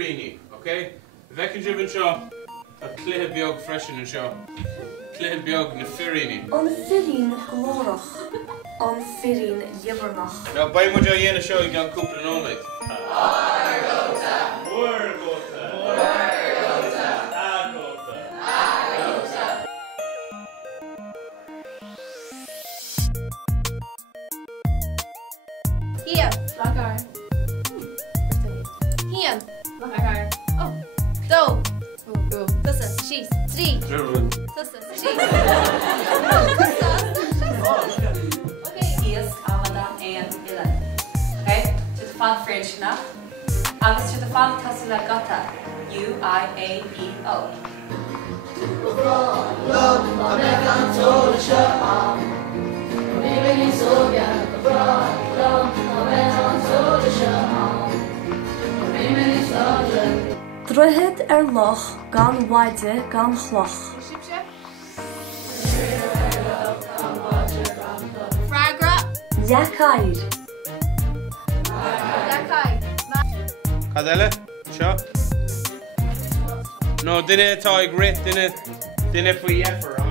Rini, okay? Vecin driven show, a clear biog freshen and show. Clear biog na firini. On firin glorach. On firin jibbernach. Now, by much I show you can couple and all mate. Hier, lekker. Hier, lekker. Oh, zo. Tussen, she's, drie. Tussen, she's. Okay. Hier is Ramadan and Ilan. Okay, to the fan French now. Agus to the fan Tasila Gata. U-I-A-E-O. Druid loch, gan waide, gan chloch. Fragra. Yakair. Lekker. Cadella? Show? No, dinner tie grit, dinner for yeffer.